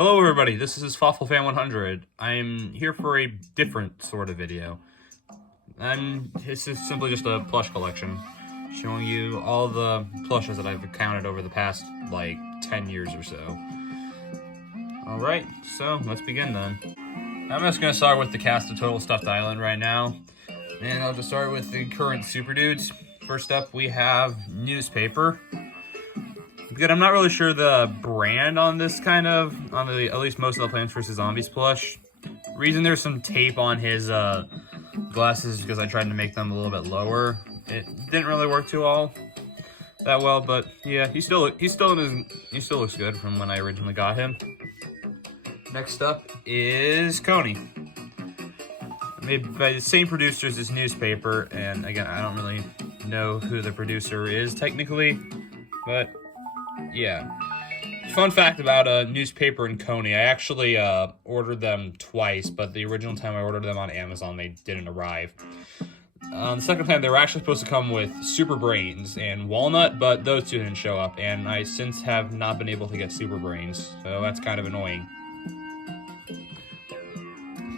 Hello everybody, this is Fawfulfan100. I'm here for a different sort of video. This is simply just a plush collection, showing you all the plushes that I've counted over the past, 10 years or so. Alright, so let's begin then. I'm just going to start with the cast of Total Stuffed Island right now. And I'll just start with the current super dudes. First up, we have Newspaper. Good, I'm not really sure the brand on this at least most of the Plants vs. Zombies plush. Reason there's some tape on his glasses is because I tried to make them a little bit lower. It didn't really work that well, but yeah, he still looks good from when I originally got him. Next up is Coney. Made by the same producers as Newspaper, and again, I don't really know who the producer is technically, but yeah. Fun fact about Newspaper and Coney, I actually ordered them twice, but the original time I ordered them on Amazon, they didn't arrive. The second time, they were actually supposed to come with Super Brains and Walnut, but those two didn't show up, and I since have not been able to get Super Brains, so that's kind of annoying.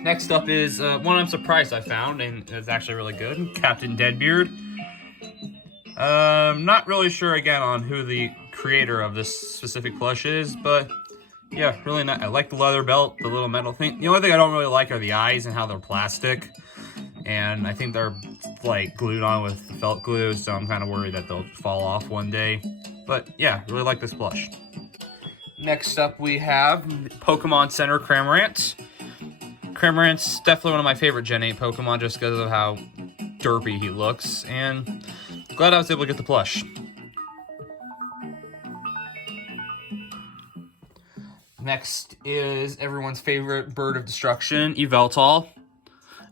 Next up is one I'm surprised I found, and it's actually really good, Captain Deadbeard. Not really sure again on who the creator of this specific plush is, but yeah, really nice. I like the leather belt, the little metal thing. The only thing I don't really like are the eyes and how they're plastic, and I think they're glued on with felt glue, so I'm kind of worried that they'll fall off one day. But yeah, really like this plush. Next up we have Pokemon Center Cramorant. Cramorant's definitely one of my favorite Gen 8 Pokemon just because of how derpy he looks, and glad I was able to get the plush. Next is everyone's favorite Bird of Destruction, Yveltal.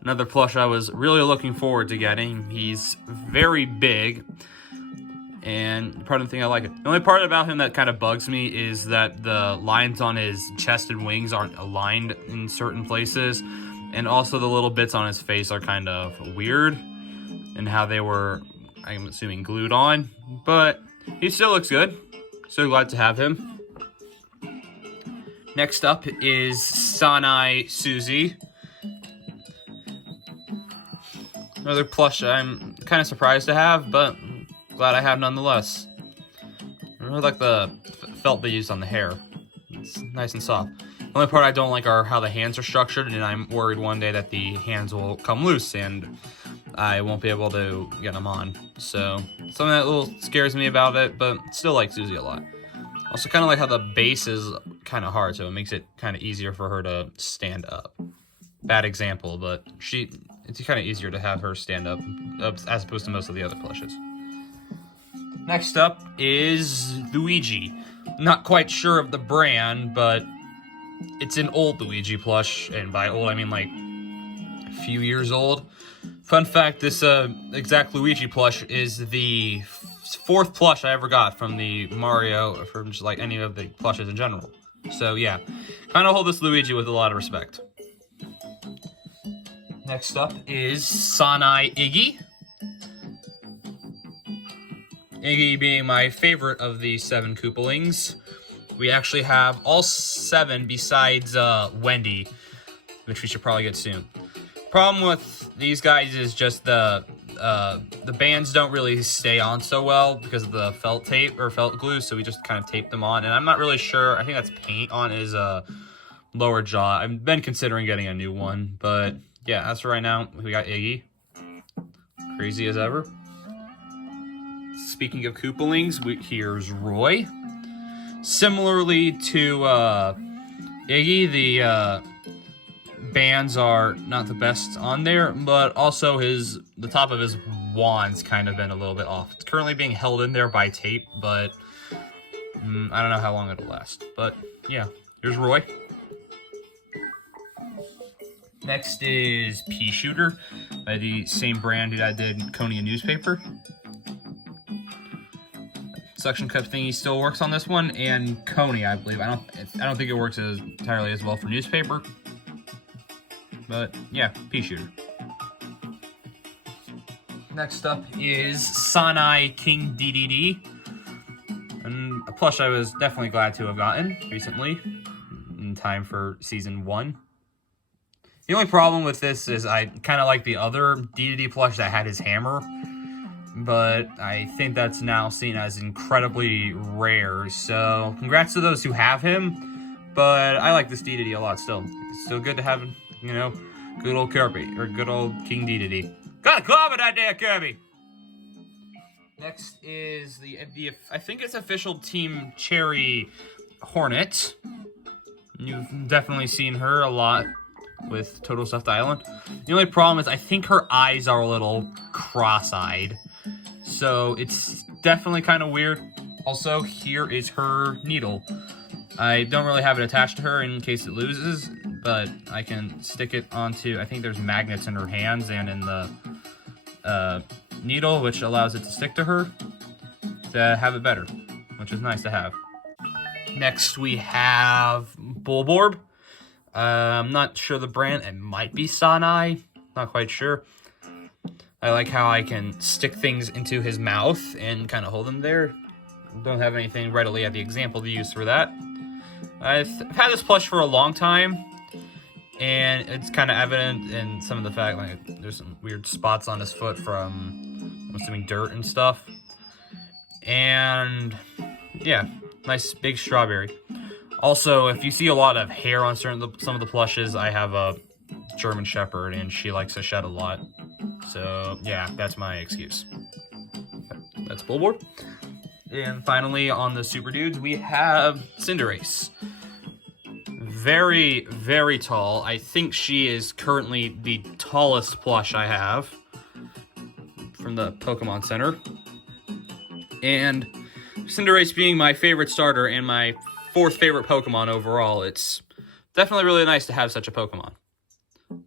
Another plush I was really looking forward to getting. He's very big, and part of the thing I like it. The only part about him that kind of bugs me is that the lines on his chest and wings aren't aligned in certain places, and also the little bits on his face are kind of weird, and how they were, I'm assuming, glued on, but he still looks good. So glad to have him. Next up is Sanai Suzy. Another plush I'm kind of surprised to have, but glad I have nonetheless. I really like the felt they used on the hair. It's nice and soft. The only part I don't like are how the hands are structured, and I'm worried one day that the hands will come loose and I won't be able to get them on. So, something that a little scares me about it, but still like Suzy a lot. Also kind of like how the base is kind of hard, so it makes it kind of easier for her to stand up. Bad example, but it's kind of easier to have her stand up as opposed to most of the other plushes. Next up is Luigi. Not quite sure of the brand, but it's an old Luigi plush, and by old I mean like a few years old. Fun fact, this exact Luigi plush is the fourth plush I ever got from the Mario, or from just any of the plushes in general. So yeah, kind of hold this Luigi with a lot of respect. Next up is Sanai Iggy. Iggy being my favorite of the 7 Koopalings. We actually have all 7 besides Wendy, which we should probably get soon. Problem with these guys is just the bands don't really stay on so well because of the felt tape or felt glue, so we just kind of tape them on, and I'm not really sure. I think that's paint on his lower jaw. I've been considering getting a new one, but yeah, as for right now, we got Iggy. Crazy as ever. Speaking of Koopalings, here's Roy. Similarly to Iggy, the bands are not the best on there, but also the top of his wand's kind of been a little bit off. It's currently being held in there by tape, but I don't know how long it'll last. But yeah, here's Roy. Next is Pea Shooter by the same brand that did Coney and Newspaper. Suction cup thingy still works on this one, and Coney, I believe. I don't think it works entirely as well for Newspaper. But yeah, Pea Shooter. Next up is Sanai King DDD. And a plush I was definitely glad to have gotten recently. in time for Season 1. The only problem with this is I kind of like the other DDD plush that had his hammer, but I think that's now seen as incredibly rare, so congrats to those who have him, but I like this DDD a lot still. It's still good to have, you know, good old Kirby, or good old King DDD. Got a club with that there, Kirby! Next is the I think it's official Team Cherry Hornet. You've definitely seen her a lot with Total Stuffed Island. The only problem is I think her eyes are a little cross-eyed, so it's definitely kind of weird. Also, here is her needle. I don't really have it attached to her in case it loses, but I can stick it onto, I think there's magnets in her hands and in the needle, which allows it to stick to her to have it better, which is nice to have. Next, we have Bulborb. I'm not sure the brand. It might be Sanai. Not quite sure. I like how I can stick things into his mouth and kind of hold them there. Don't have anything readily at the example to use for that. I've had this plush for a long time, and it's kind of evident in some of the fact, like, there's some weird spots on his foot from, I'm assuming, dirt and stuff. And, yeah, nice big strawberry. Also, if you see a lot of hair on some of the plushes, I have a German Shepherd, and she likes to shed a lot. So, yeah, that's my excuse. That's Bulborb. And finally, on the Super Dudes, we have Cinderace. Very, very tall. I think she is currently the tallest plush I have from the Pokemon Center. And Cinderace being my favorite starter and my 4th favorite Pokemon overall, it's definitely really nice to have such a Pokemon.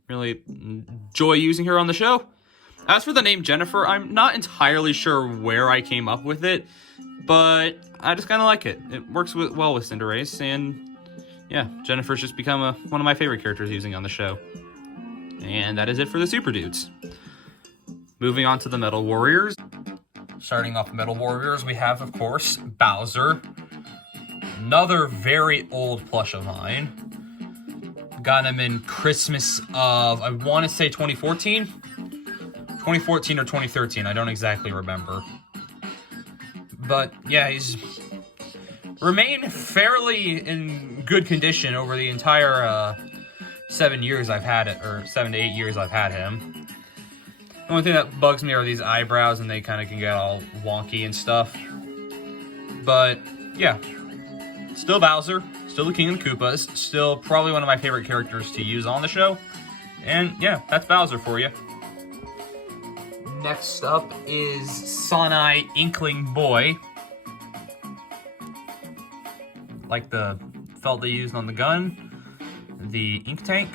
Really enjoy using her on the show. As for the name Jennifer, I'm not entirely sure where I came up with it, but I just kind of like it. It works well with Cinderace, and yeah, Jennifer's just become one of my favorite characters using on the show. And that is it for the Super Dudes. Moving on to the Metal Warriors. Starting off Metal Warriors, we have, of course, Bowser. Another very old plush of mine. Got him in Christmas of, I want to say 2014? 2014 or 2013, I don't exactly remember. But yeah, he's remained fairly in good condition over the entire 7 years I've had it, or 7 to 8 years I've had him. The only thing that bugs me are these eyebrows, and they kind of can get all wonky and stuff. But yeah, still Bowser, still the King of the Koopas, still probably one of my favorite characters to use on the show. And yeah, that's Bowser for you. Next up is Sanai Inkling Boy. Like the felt they used on the gun, the ink tank,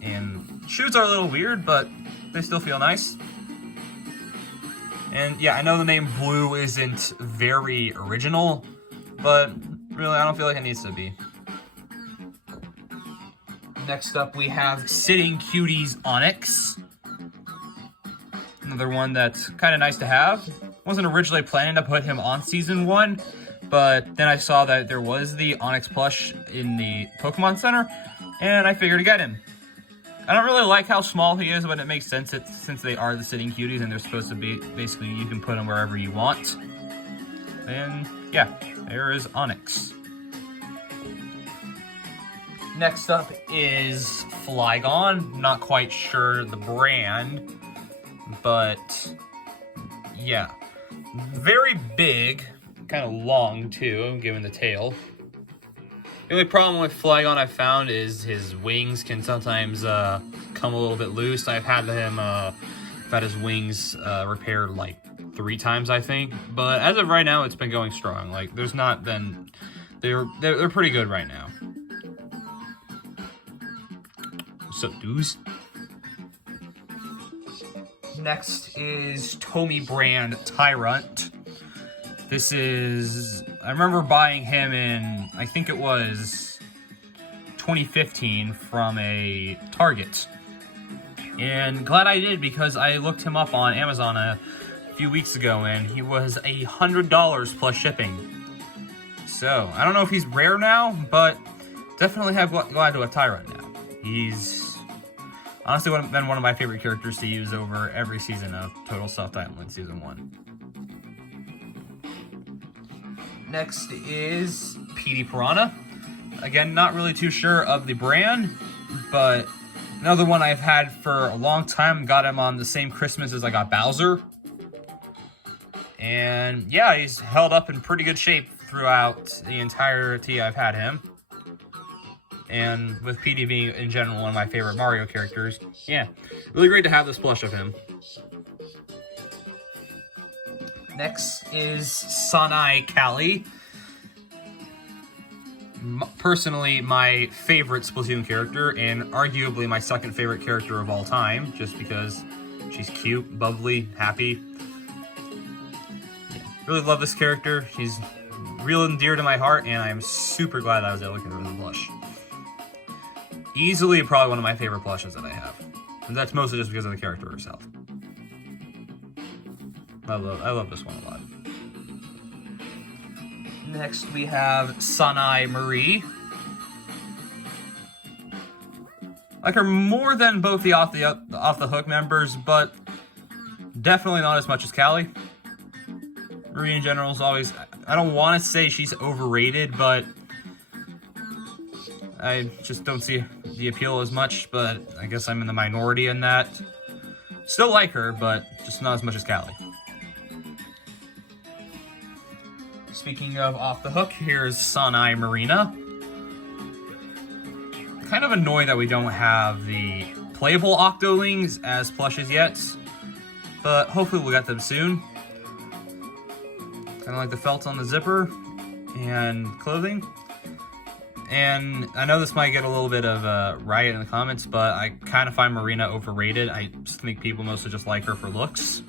and shoes are a little weird, but they still feel nice. And yeah, I know the name Blue isn't very original, but really I don't feel like it needs to be. Next up we have Sitting Cuties Onyx. Another one that's kind of nice to have. Wasn't originally planning to put him on Season 1, but then I saw that there was the Onyx plush in the Pokemon Center, and I figured to get him. I don't really like how small he is, but it makes sense since they are the Sitting Cuties and they're supposed to be, basically, you can put them wherever you want. And yeah, there is Onyx. Next up is Flygon. Not quite sure the brand, but yeah, very big, kind of long too, given the tail. The only problem with Flygon I've found is his wings can sometimes come a little bit loose. I've had his wings repaired like 3 times, I think. But as of right now, it's been going strong. Like there's not been, they're pretty good right now. What's up, dudes? Next is Tomy brand Tyrant. This is, I remember buying him in, I think it was 2015 from a Target. And glad I did, because I looked him up on Amazon a few weeks ago and he was $100 plus shipping. So, I don't know if he's rare now, but definitely have glad to a Tyrant now. He's honestly been one of my favorite characters to use over every season of Total Stuffed Island Season 1. Next is PD Piranha. Again, not really too sure of the brand, but another one I've had for a long time. Got him on the same Christmas as I got Bowser. And yeah, he's held up in pretty good shape throughout the entirety I've had him. And with PD being, in general, one of my favorite Mario characters, yeah, really great to have this plush of him. Next is Sanai Callie. Personally, my favorite Splatoon character, and arguably my second favorite character of all time, just because she's cute, bubbly, happy. Really love this character. She's real and dear to my heart, and I'm super glad I was able to get her as a plush. Easily, probably one of my favorite plushes that I have. And that's mostly just because of the character herself. I love this one a lot. Next, we have Sanai Marie. I like her more than both the Off the Hook members, but definitely not as much as Callie. Marie in general is always, I don't want to say she's overrated, but I just don't see the appeal as much, but I guess I'm in the minority in that. Still like her, but just not as much as Callie. Speaking of Off the Hook, here's Sanai Marina. Kind of annoyed that we don't have the playable Octolings as plushes yet, but hopefully we'll get them soon. Kind of like the felt on the zipper and clothing. And I know this might get a little bit of a riot in the comments, but I kind of find Marina overrated. I just think people mostly just like her for looks.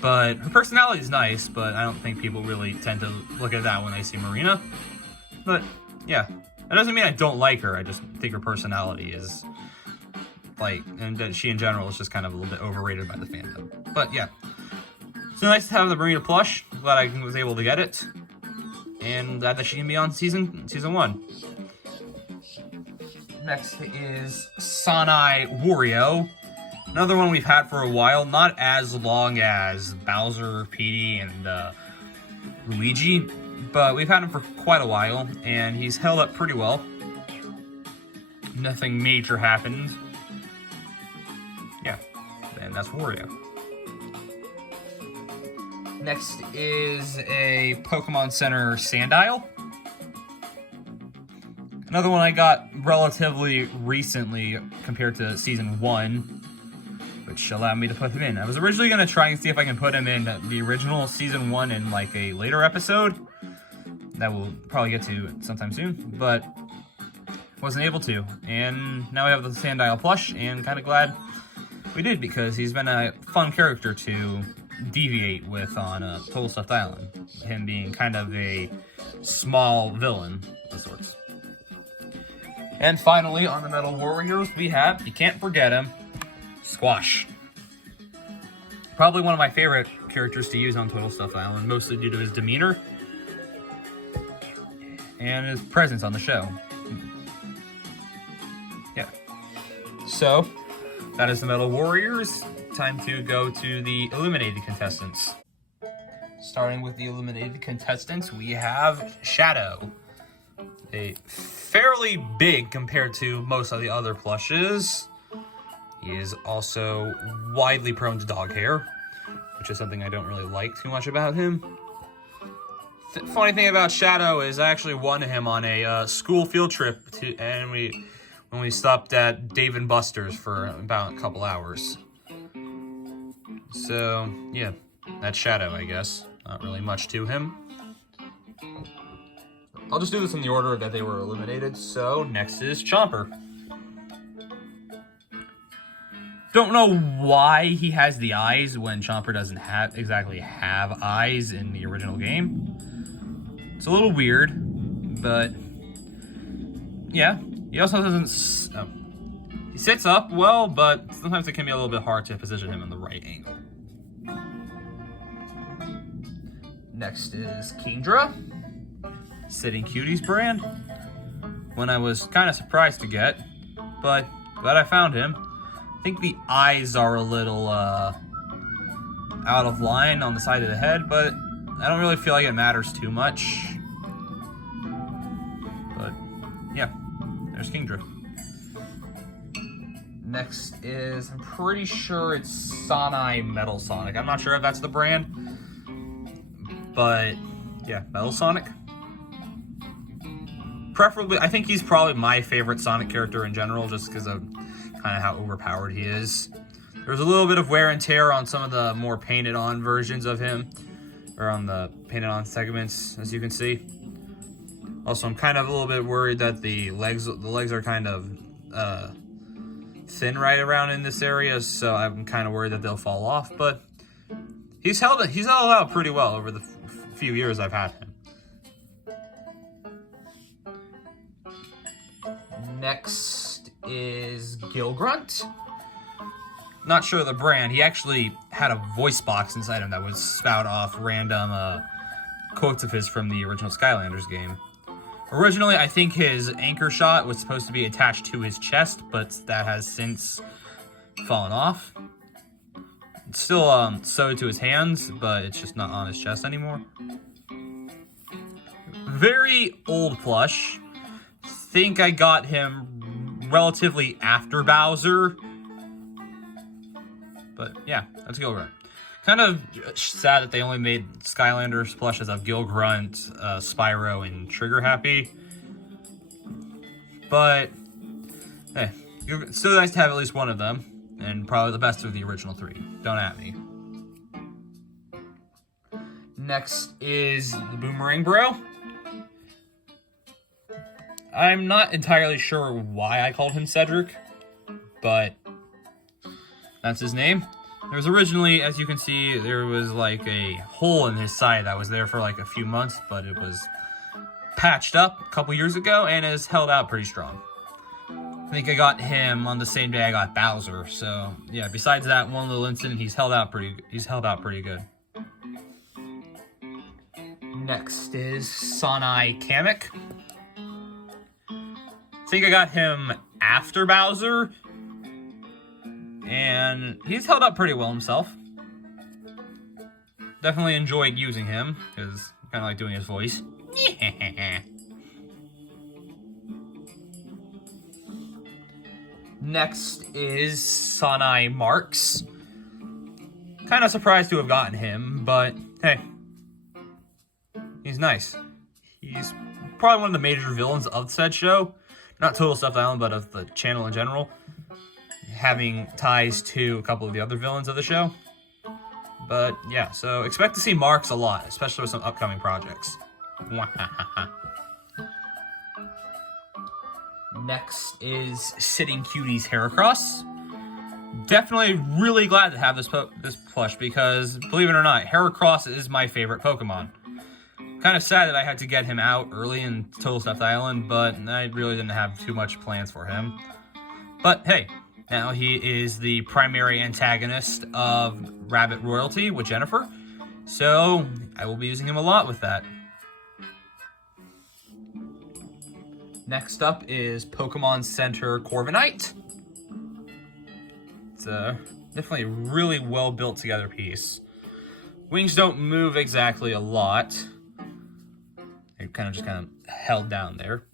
But her personality is nice, but I don't think people really tend to look at that when they see Marina. But yeah, that doesn't mean I don't like her. I just think her personality is like, and that she in general is just kind of a little bit overrated by the fandom. But yeah, so nice to have the Marina plush. Glad I was able to get it, and glad that she can be on season 1. Next is Sanai Wario. Another one we've had for a while, not as long as Bowser, Petey, and Luigi, but we've had him for quite a while, and he's held up pretty well. Nothing major happened. Yeah, and that's Wario. Next is a Pokemon Center Sandile. Another one I got relatively recently compared to Season 1. Which allowed me to put him in. I was originally going to try and see if I can put him in the original Season 1 in like a later episode. That we'll probably get to sometime soon, but wasn't able to. And now we have the Sandile plush, and kind of glad we did, because he's been a fun character to deviate with on Total Stuffed Island. Him being kind of a small villain of sorts. And finally, on the Metal Warriors, we have, you can't forget him, Squash. Probably one of my favorite characters to use on Total Stuffed Island, mostly due to his demeanor and his presence on the show. Yeah. So, that is the Metal Warriors. Time to go to the eliminated contestants. Starting with the eliminated contestants, we have Shadow. A fairly big compared to most of the other plushes. He is also widely prone to dog hair, which is something I don't really like too much about him. Funny thing about Shadow is I actually won him on a school field trip, when we stopped at Dave & Buster's for about a couple hours. So, yeah, that's Shadow, I guess. Not really much to him. I'll just do this in the order that they were eliminated. So, next is Chomper. Don't know why he has the eyes when Chomper doesn't exactly have eyes in the original game. It's a little weird, but yeah. He also doesn't... he sits up well, but sometimes it can be a little bit hard to position him in the right angle. Next is Kingdra, Sitting Cuties brand. one I was kind of surprised to get, but glad I found him. I think the eyes are a little out of line on the side of the head, but I don't really feel like it matters too much. But yeah, there's Kingdra. Next is, I'm pretty sure it's Sonai Metal Sonic. I'm not sure if that's the brand, but yeah, Metal Sonic. Preferably, I think he's probably my favorite Sonic character in general, just because of kind of how overpowered he is. There's a little bit of wear and tear on some of the more painted on versions of him, or on the painted on segments, as you can see. Also, I'm kind of a little bit worried that the legs are kind of thin right around in this area, so I'm kind of worried that they'll fall off. But he's held out pretty well over the few years I've had him. Next is Gilgrunt. Not sure of the brand. He actually had a voice box inside him that would spout off random quotes of his from the original Skylanders game. Originally, I think his anchor shot was supposed to be attached to his chest, but that has since fallen off. It's still sewed to his hands, but it's just not on his chest anymore. Very old plush. Think I got him relatively after Bowser. But yeah, that's Gilgrunt. Kind of sad that they only made Skylanders plushes of Gilgrunt, Spyro, and Trigger Happy. But hey, it's still nice to have at least one of them, and probably the best of the original three. Don't at me. Next is the Boomerang Bro. I'm not entirely sure why I called him Cedric, but that's his name. There was originally, as you can see, there was like a hole in his side that was there for like a few months, but it was patched up a couple years ago and has held out pretty strong. I think I got him on the same day I got Bowser, so yeah, besides that one little incident, he's held out pretty good. Next is Sonai Kamek. I think I got him after Bowser, and he's held up pretty well himself. Definitely enjoyed using him, because I kind of like doing his voice. Next is Sonai Marks. Kind of surprised to have gotten him, but hey, he's nice. He's probably one of the major villains of said show. Not Total Stuffed Island, but of the channel in general. Having ties to a couple of the other villains of the show. But yeah, so expect to see Marks a lot, especially with some upcoming projects. Next is Sitting Cutie's Heracross. Definitely really glad to have this plush because, believe it or not, Heracross is my favorite Pokemon. Kind of sad that I had to get him out early in Total Stuffed Island, but I really didn't have too much plans for him. But hey, now he is the primary antagonist of Rabbit Royalty with Jennifer, so I will be using him a lot with that. Next up is Pokemon Center Corviknight. It's a definitely really well built together piece. Wings don't move exactly a lot. They're kind of held down there.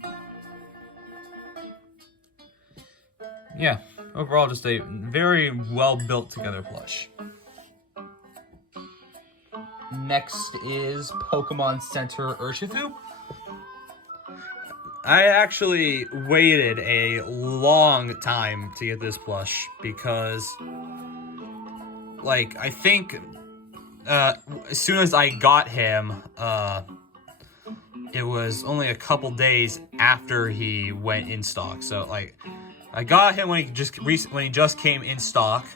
Yeah, overall just a very well built together plush. Next is Pokemon Center Urshifu. I actually waited a long time to get this plush because, like, I think as soon as I got him, it was only a couple days after he went in stock. So, like, I got him when he just came in stock,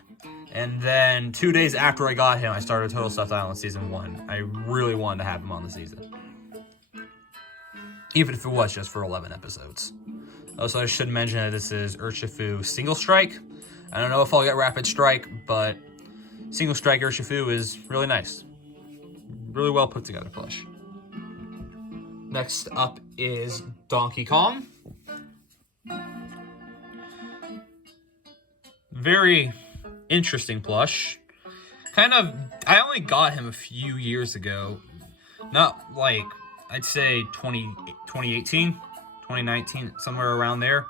and then 2 days after I got him, I started Total Stuffed Island Season 1. I really wanted to have him on the season. Even if it was just for 11 episodes. Also, I should mention that this is Urshifu Single Strike. I don't know if I'll get Rapid Strike, but Single Strike Urshifu is really nice. Really well put together plush. Next up is Donkey Kong. very interesting plush. I only got him a few years ago. Not like, I'd say 2018, 2019, somewhere around there.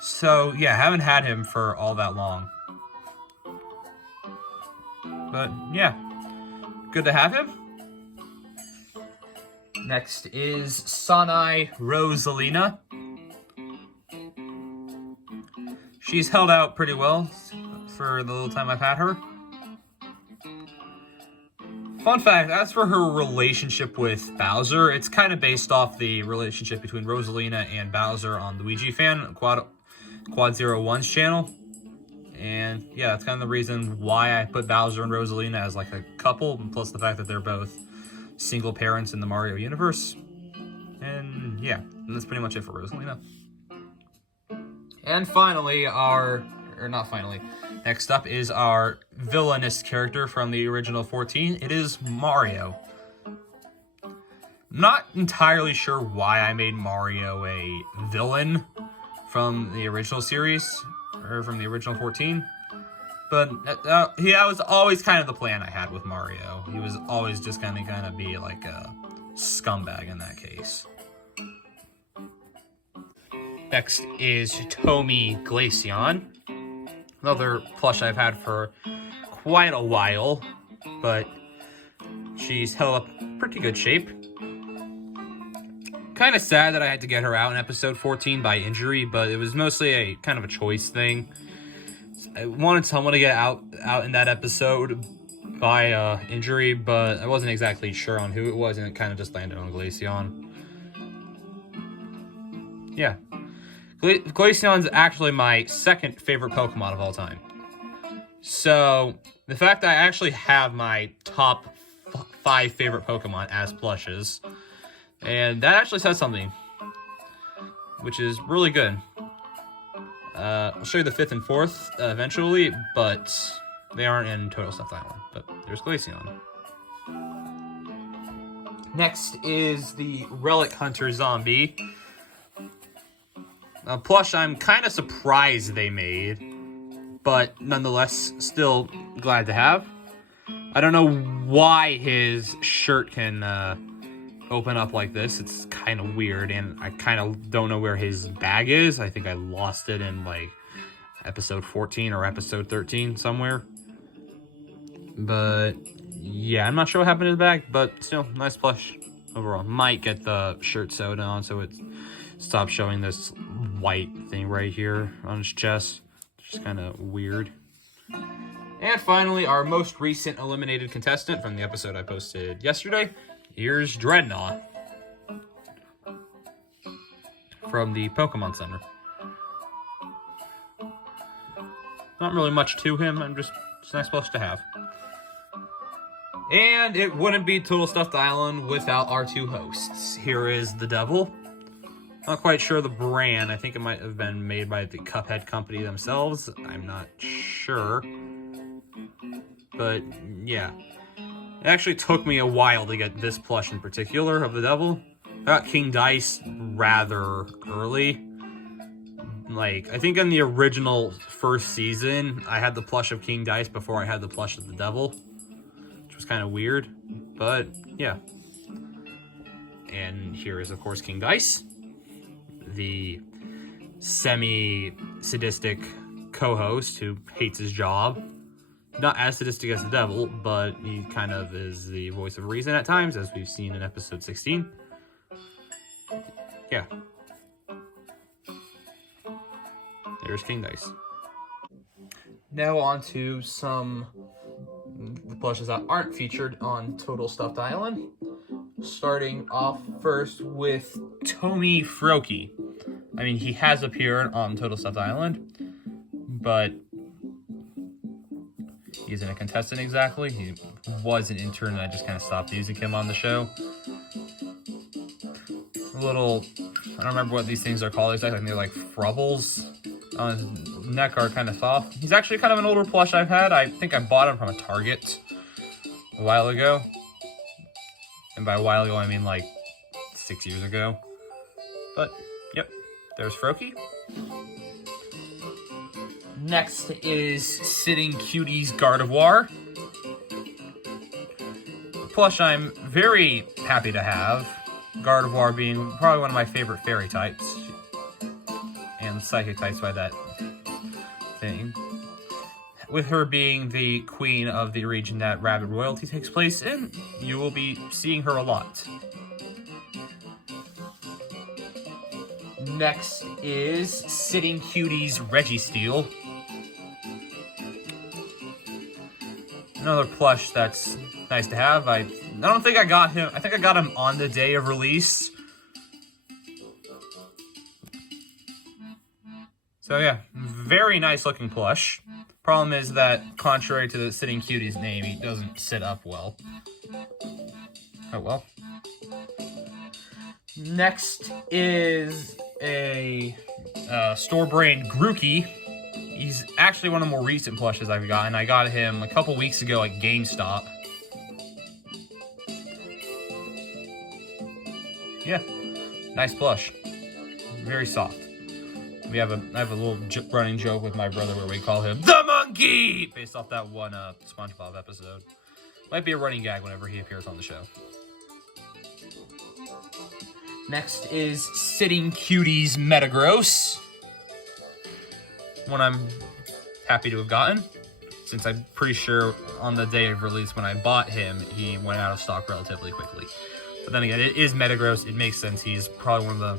So, yeah, haven't had him for all that long. But, yeah, good to have him. Next is Sanai Rosalina. She's held out pretty well for the little time I've had her. Fun fact, as for her relationship with Bowser, it's kind of based off the relationship between Rosalina and Bowser on Luigi Fan, Quad 01's channel. And yeah, that's kind of the reason why I put Bowser and Rosalina as like a couple, plus the fact that they're both single parents in the Mario universe. And yeah, that's pretty much it for Rosalina. And finally, next up is our villainous character from the original 14. It is Mario. Not entirely sure why I made Mario a villain from the original series, or from the original 14. But that was always kind of the plan I had with Mario. He was always just going to be like a scumbag in that case. Next is Tommy Glaceon. Another plush I've had for quite a while, but she's held up pretty good shape. Kind of sad that I had to get her out in episode 14 by injury, but it was mostly a kind of a choice thing. I wanted someone to get out in that episode by injury, but I wasn't exactly sure on who it was, and it kind of just landed on Glaceon. Yeah. Glaceon's actually my second favorite Pokemon of all time. So, the fact that I actually have my top 5 favorite Pokemon as plushes, and that actually says something, which is really good. I'll show you the 5th and 4th eventually, but they aren't in Total Stuffed Island. But there's Glaceon. Next is the Relic Hunter Zombie. A plush I'm kind of surprised they made, but nonetheless, still glad to have. I don't know why his shirt can open up like this. It's kind of weird, and I kind of don't know where his bag is. I think I lost it in like episode 14 or episode 13 somewhere. But yeah, I'm not sure what happened to his bag, but still, nice plush overall. Might get the shirt sewed on so it stops showing this white thing right here on his chest. It's just kind of weird. And finally, our most recent eliminated contestant from the episode I posted yesterday. Here's Dreadnought from the Pokemon Center. Not really much to him. It's a nice plush to have. And it wouldn't be Total Stuffed Island without our 2 hosts. Here is the Devil. Not quite sure the brand. I think it might have been made by the Cuphead company themselves. I'm not sure. But yeah. It actually took me a while to get this plush in particular of the Devil. I got King Dice rather early. Like, I think in the original first season, I had the plush of King Dice before I had the plush of the Devil. Which was kind of weird. But yeah. And here is, of course, King Dice. The semi-sadistic co-host who hates his job. Not as sadistic as the Devil, but he kind of is the voice of reason at times, as we've seen in episode 16. Yeah. There's King Dice. Now on to some the plushes that aren't featured on Total Stuffed Island. Starting off first with Tommy Froakie. I mean, he has appeared on Total Stuffed Island, but he isn't a contestant exactly. He was an intern, and I just kind of stopped using him on the show. I don't remember what these things are called exactly. I think they're like frubbles on his neck are kind of soft. He's actually kind of an older plush I've had. I think I bought him from a Target a while ago. And by a while ago, I mean like 6 years ago. But, yep, there's Froakie. Next is Sitting Cutie's Gardevoir. Plush I'm very happy to have. Gardevoir being probably one of my favorite fairy types. And psychic types by that thing. With her being the queen of the region that Rabbit royalty takes place in, you will be seeing her a lot. Next is Sitting Cutie's Registeel. Another plush that's nice to have. I don't think I got him. I think I got him on the day of release. So yeah, very nice looking plush. Problem is that, contrary to the Sitting Cutie's name, he doesn't sit up well. Oh well. Next is a store-brand Grookey. He's actually one of the more recent plushes I've gotten. I got him a couple weeks ago at GameStop. Yeah, nice plush. Very soft. I have a little running joke with my brother where we call him the monkey, based off that one SpongeBob episode. Might be a running gag whenever he appears on the show. Next is Sitting Cutie's Metagross. One I'm happy to have gotten, since I'm pretty sure on the day of release when I bought him, he went out of stock relatively quickly. But then again, it is Metagross. It makes sense. He's probably one of the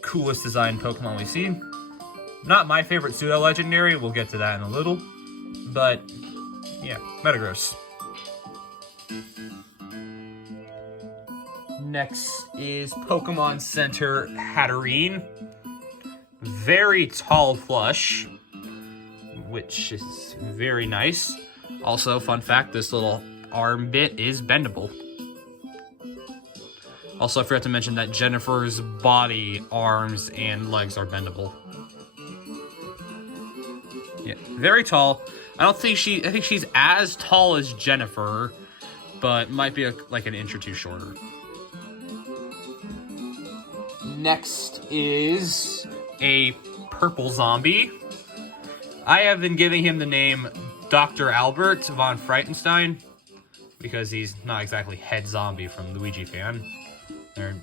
coolest designed Pokemon we've seen. Not my favorite pseudo-legendary. We'll get to that in a little. But, yeah, Metagross. Next is Pokemon Center Hatterene. Very tall plush, which is very nice. Also, fun fact, this little arm bit is bendable. Also, I forgot to mention that Jennifer's body, arms, and legs are bendable. Yeah, very tall. I think she's as tall as Jennifer, but might be like an inch or two shorter. Next is a purple zombie. I have been giving him the name Dr. Albert von Frightenstein because he's not exactly head zombie from Luigi fan. I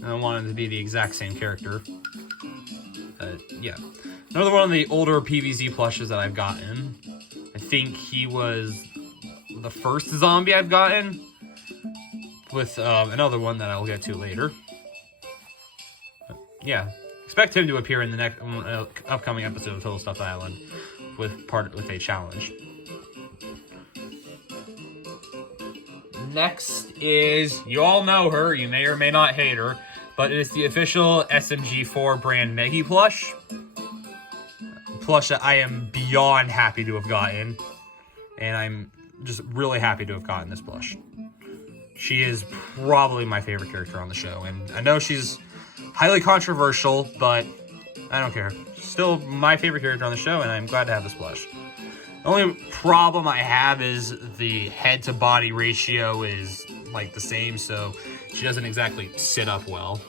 don't want him to be the exact same character. Yeah. Another one of the older PVZ plushes that I've gotten. I think he was the first zombie I've gotten, with another one that I will get to later. But, yeah. Expect him to appear in the next upcoming episode of Total Stuff Island with a challenge. Next is, you all know her, you may or may not hate her, but it is the official SMG4 brand Meggy plush. Plush that I am beyond happy to have gotten, and I'm just really happy to have gotten this plush. She is probably my favorite character on the show, and I know she's highly controversial, but I don't care. Still my favorite character on the show, and I'm glad to have this plush. The only problem I have is the head to body ratio is like the same, so she doesn't exactly sit up well.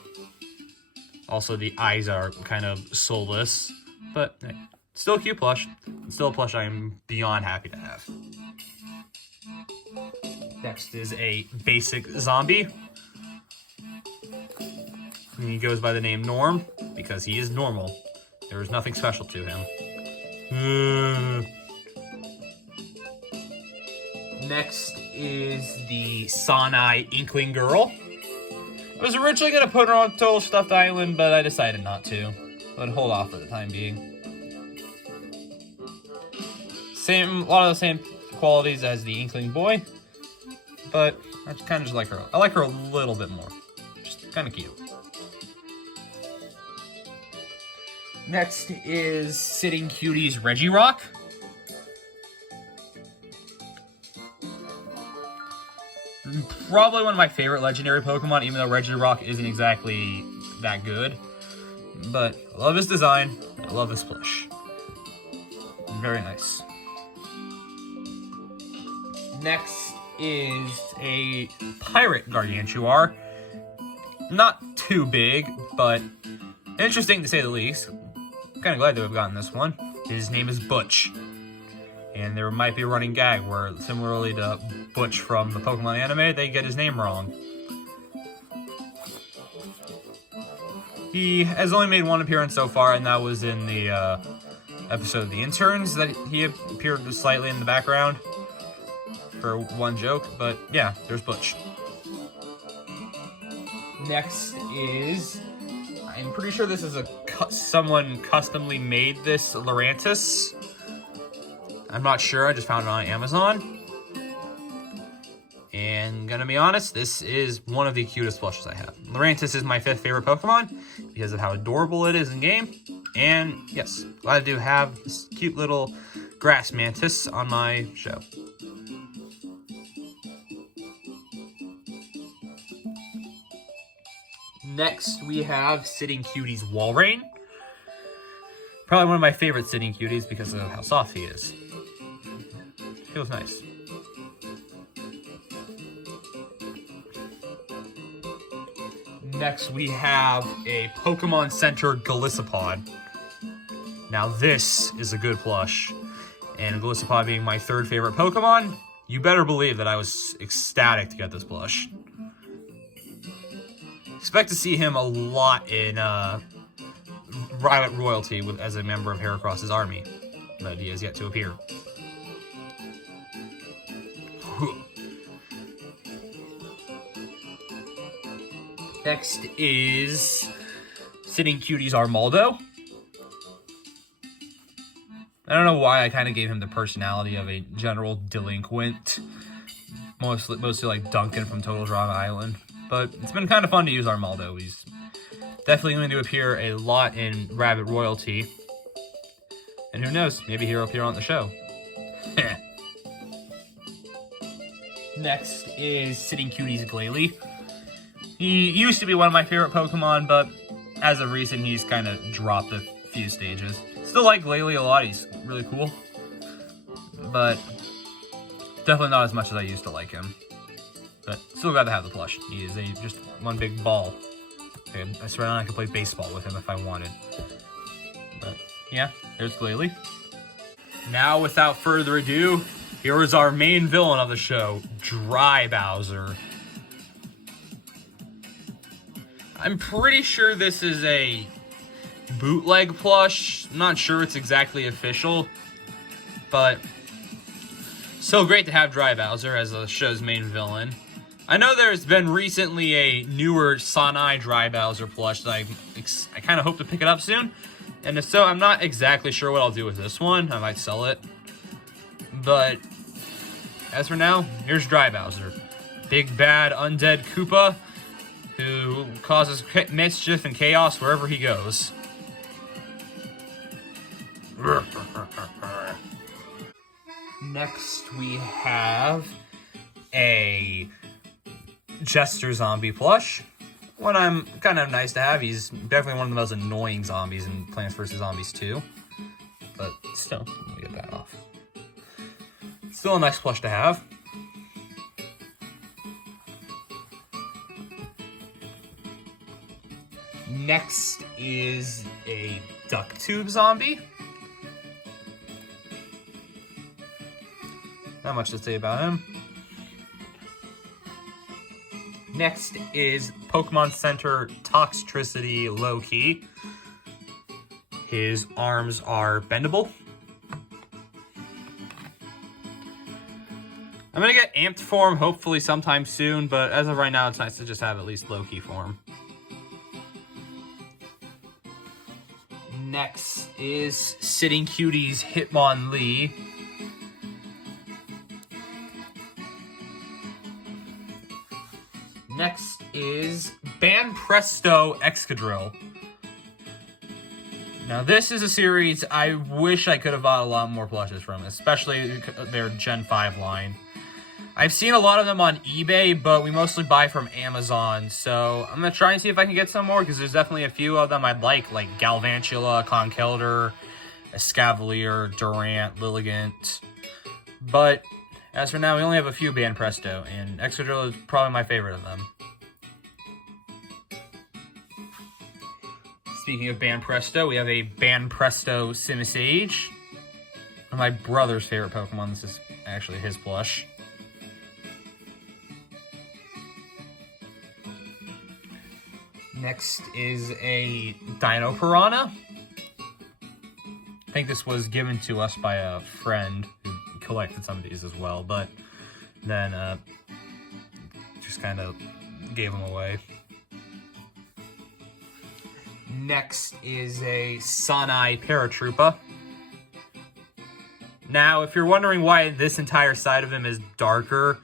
Also, the eyes are kind of soulless, but hey, still a cute plush. Still a plush I'm beyond happy to have. Next is a basic zombie. And he goes by the name Norm because he is normal. There is nothing special to him. Next is the Sanai Inkling Girl. I was originally going to put her on Total Stuffed Island, but I decided not to. But hold off for the time being. A lot of the same qualities as the Inkling Boy, but I kind of just like her. I like her a little bit more. Just kind of cute. Next is Sitting Cutie's Regirock. Probably one of my favorite legendary Pokemon, even though Regirock isn't exactly that good. But I love his design. I love his plush. Very nice. Next is a Pirate Gargantuar. Not too big, but interesting to say the least. I'm kind of glad to have gotten this one. His name is Butch. And there might be a running gag where, similarly to Butch from the Pokemon anime, they get his name wrong. He has only made one appearance so far, and that was in the episode of The Interns, that he appeared slightly in the background for one joke. But yeah, there's Butch. Next is, I'm pretty sure this is someone customly made this Lurantis. I'm not sure, I just found it on Amazon. And gonna be honest, this is one of the cutest plushes I have. Lurantis is my 5th favorite Pokemon because of how adorable it is in game. And yes, glad to have this cute little grass mantis on my show. Next, we have Sitting Cutie's Walrein. Probably one of my favorite Sitting Cuties because of how soft he is. Feels nice. Next, we have a Pokemon Center Golisopod. Now, this is a good plush. And Golisopod being my 3rd favorite Pokemon, you better believe that I was ecstatic to get this plush. Expect to see him a lot in Riot Royalty as a member of Heracross's army, but he has yet to appear. Next is Sitting Cutie's Armaldo. I don't know why I kind of gave him the personality of a general delinquent, mostly like Duncan from Total Drama Island. But it's been kind of fun to use Armaldo. He's definitely going to appear a lot in Rabbit Royalty. And who knows, maybe he'll appear on the show. Next is Sitting Cutie's Glalie. He used to be one of my favorite Pokemon, but as of recent, he's kind of dropped a few stages. Still like Glalie a lot, he's really cool. But definitely not as much as I used to like him. But still glad to have the plush. He is just one big ball. I swear I could play baseball with him if I wanted. But yeah, there's Glalie. Now, without further ado, here is our main villain of the show, Dry Bowser. I'm pretty sure this is a bootleg plush. I'm not sure it's exactly official, but so great to have Dry Bowser as the show's main villain. I know there's been recently a newer Sanai Dry Bowser plush that I kind of hope to pick it up soon. And if so, I'm not exactly sure what I'll do with this one. I might sell it. But as for now, here's Dry Bowser. Big bad undead Koopa who causes mischief and chaos wherever he goes. Next, we have a Jester Zombie plush. One I'm kind of nice to have. He's definitely one of the most annoying zombies in Plants vs. Zombies 2. But still, let me get that off. Still a nice plush to have. Next is a Duck Tube Zombie. Not much to say about him. Next is Pokemon Center Toxtricity Low-Key. His arms are bendable. I'm gonna get amped form hopefully sometime soon, but as of right now, it's nice to just have at least low-key form. Next is Sitting Cutie's Hitmonlee. Next is Banpresto Excadrill. Now this is a series I wish I could have bought a lot more plushes from, especially their Gen 5 line. I've seen a lot of them on eBay, but we mostly buy from Amazon, so I'm going to try and see if I can get some more, because there's definitely a few of them I'd like Galvantula, Conkeldurr, Escavalier, Durant, Lilligant. But as for now, we only have a few Banpresto, and Excadrill is probably my favorite of them. Speaking of Banpresto, we have a Banpresto Simisage. of my brother's favorite Pokemon. This is actually his plush. Next is a Dino Piranha. I think this was given to us by a friend who collected some of these as well, but then just kind of gave them away. Next is a Sanai Paratroopa. Now, if you're wondering why this entire side of him is darker,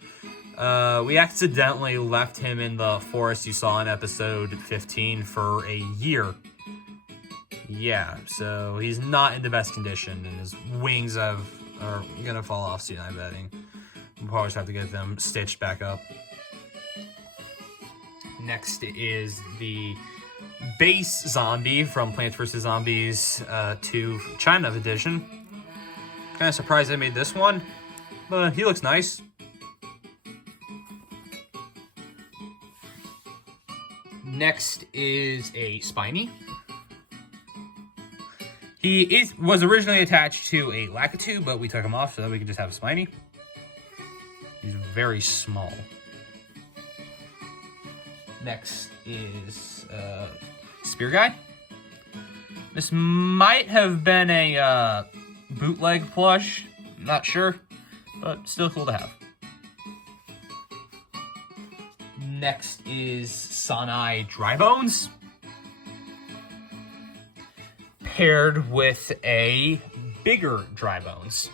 we accidentally left him in the forest you saw in episode 15 for a year. Yeah, so he's not in the best condition, and his wings are gonna fall off soon, I'm betting. We'll probably just have to get them stitched back up. Next is the base zombie from Plants vs. Zombies 2 China edition. Kind of surprised they made this one, but he looks nice. Next is a Spiny. He was originally attached to a Lakitu, but we took him off so that we could just have a Spiny. He's very small. Next is Spear Guy. This might have been a bootleg plush, not sure, but still cool to have. Next is Sanai Drybones, paired with a bigger Drybones.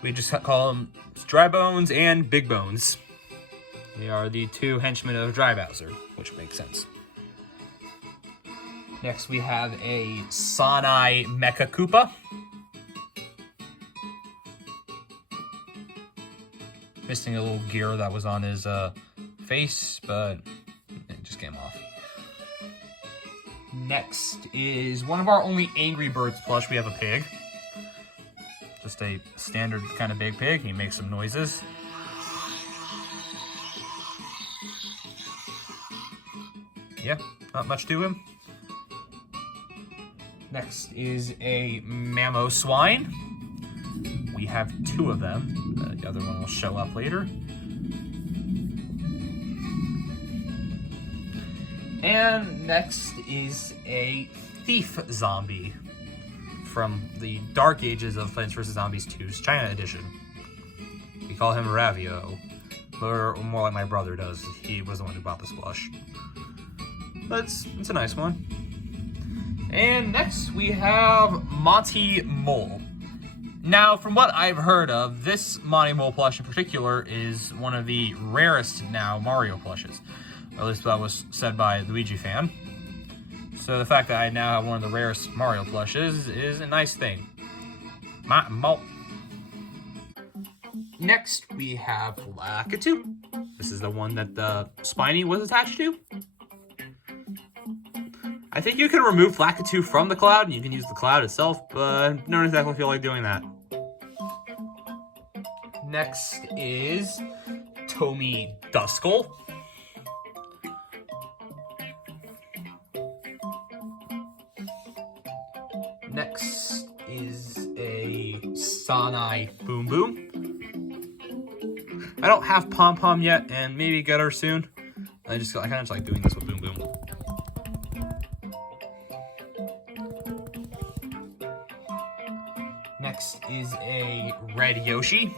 We just call them Drybones and Big Bones. They are the two henchmen of Dry Bowser, which makes sense. Next we have a Sanai Mecha Koopa. Missing a little gear that was on his face, but it just came off. Next is one of our only Angry Birds plush. We have a pig. Just a standard kind of big pig. He makes some noises. Yeah, not much to him. Next is a Mammo Swine. We have 2 of them. The other one will show up later. And next is a Thief Zombie from the Dark Ages of Plants vs. Zombies 2's China edition. We call him Ravio, or more like my brother does. He was the one who bought this plush. But it's a nice one. And next we have Monty Mole. Now, from what I've heard of, this Monty Mole plush in particular is one of the rarest now Mario plushes. Or at least that was said by Luigi Fan. So the fact that I now have one of the rarest Mario plushes is a nice thing. Next, we have Lakitu. This is the one that the Spiny was attached to. I think you can remove Lakitu from the cloud, and you can use the cloud itself, but I don't exactly feel like doing that. Next is Tomy Duskull. Next is a Sanai Boom Boom. I don't have Pom Pom yet, and maybe get her soon. I kind of just like doing this with Boom Boom. Next is a Red Yoshi.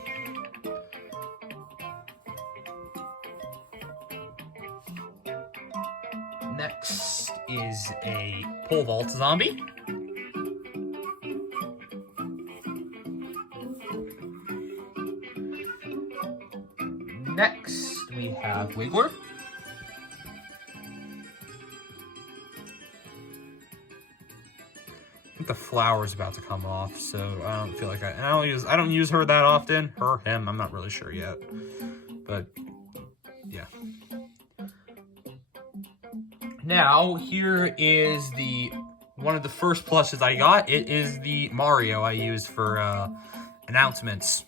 Next is a Pole Vault Zombie. Next, we have Wiggler. I think the flower's about to come off, so I don't feel like I don't use her that often. Her, him, I'm not really sure yet. But yeah. Now, here is one of the first plushes I got. It is the Mario I used for announcements.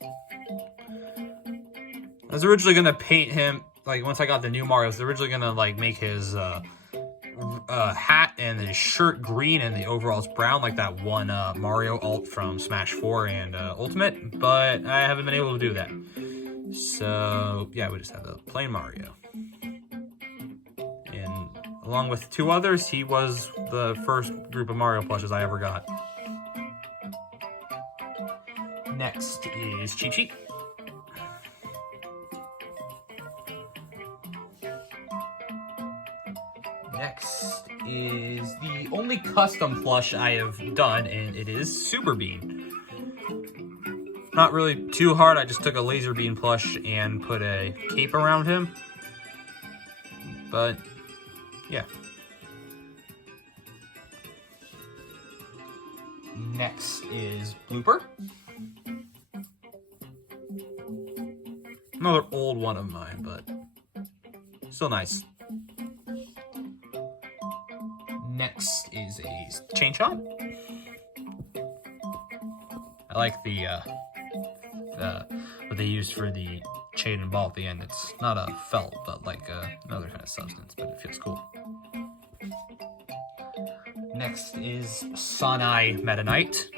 I was originally gonna paint him, like once I got the new Mario, I was originally gonna like make his hat and his shirt green and the overalls brown, like that one Mario alt from Smash 4 and Ultimate, but I haven't been able to do that. So yeah, we just have the plain Mario. And along with 2 others, he was the first group of Mario plushes I ever got. Next is Cheep Cheep. Next is the only custom plush I have done, and it is Super Bean. Not really too hard, I just took a Laser Bean plush and put a cape around him. But, yeah. Next is Blooper. Another old one of mine, but still nice. Next is a Chain Shot. I like the what they used for the chain and ball at the end. It's not a felt, but like another kind of substance, but it feels cool. Next is Sanai Meta Knight.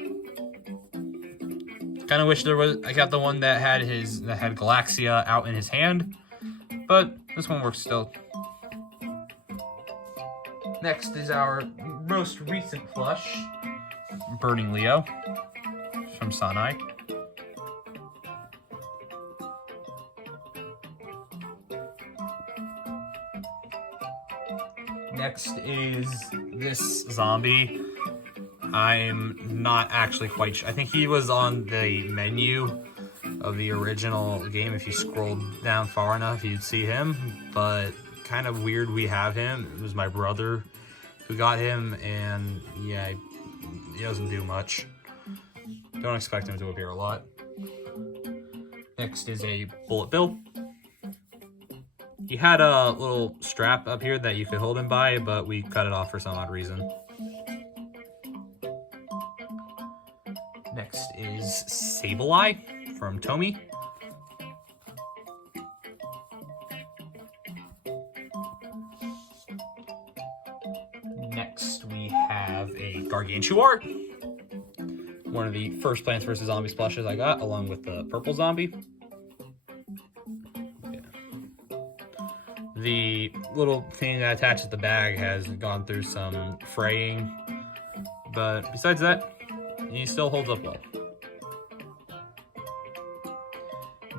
Kind of wish I got the one that had Galaxia out in his hand, but this one works still. Next is our most recent plush, Burning Leo from Sanai. Next is this zombie. I'm not actually quite sure. I think he was on the menu of the original game. If you scrolled down far enough, you'd see him, but kind of weird we have him. It was my brother who got him, and yeah, he doesn't do much. Don't expect him to appear a lot. Next is a Bullet Bill. He had a little strap up here that you could hold him by, but we cut it off for some odd reason. Next is Sableye from Tomy. Next we have a Gargantuar, one of the first Plants vs. Zombies plushes I got, along with the purple zombie. Yeah. The little thing that attaches the bag has gone through some fraying, but besides that, he still holds up well.